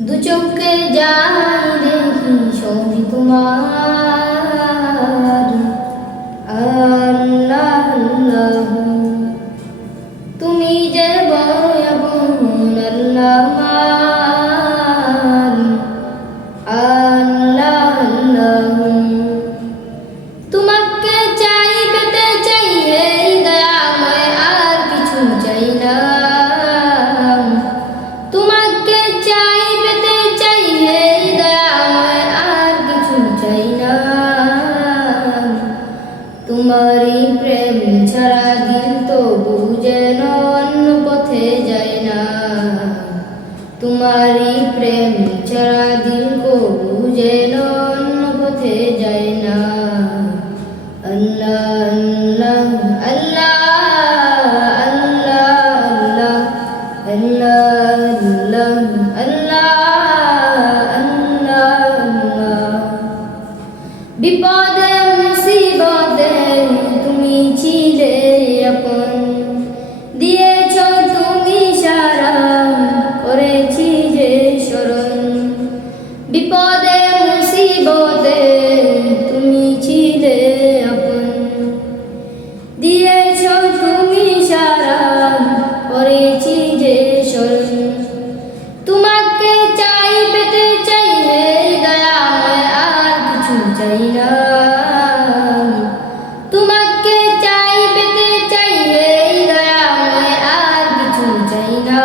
দু চোখে যাই দেখি ছবি তোমার। আল্লাহ। তুমি যে বয়াবন আল্লাহ আল্লাহ। তোমাকে চাই চাই হে দয়াময় কিছু চাই না। তোমাকে চাই হে দয়াময় আর কিছু চাই না তোমারই প্রেম ছাড়া দিল তো বুঝেন পথে যায় তোমারই প্রেম ছাড়া দিল কো বুঝেন পথে যায় না। আল্লাহ আল্লাহ আল্লাহ আল্লাহ আল্লাহ আল্লাহ। বিপদে মুসিবদে তুমি ছিলে আপন। দিয়েছ তুমি সারা করেছি যে স্মরণ। বিপদে চাই না তোমাকে চাই, পেতে চাই হে দয়াময় আর কিছু চাই না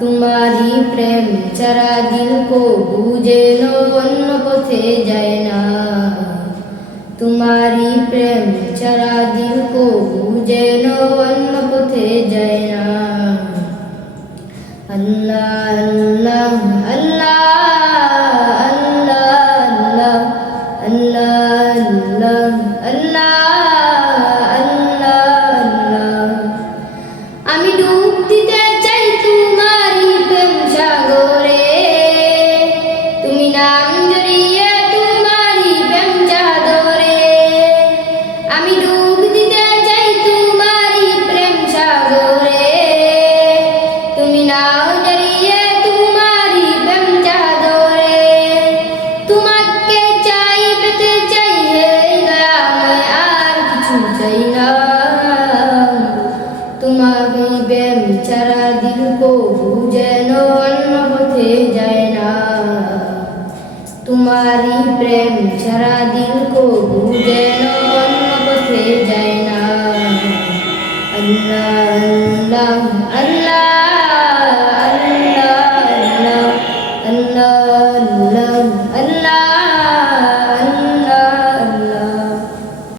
তোমারই প্রেম ছাড়া দিল কো বুঝে অন্য পথে যায় না। তোমারই প্রেম ছাড়া দিল কো বুঝে অন্য পথে যায় না। আল্লাহ কো যেন অন্য পথে যায় না তোমারই প্রেম ছাড়া দিল কো যেন অন্য পথে যায় না আল্লাহ আল্লাহ আল্লাহ আল্লাহ আল্লাহ আল্লাহ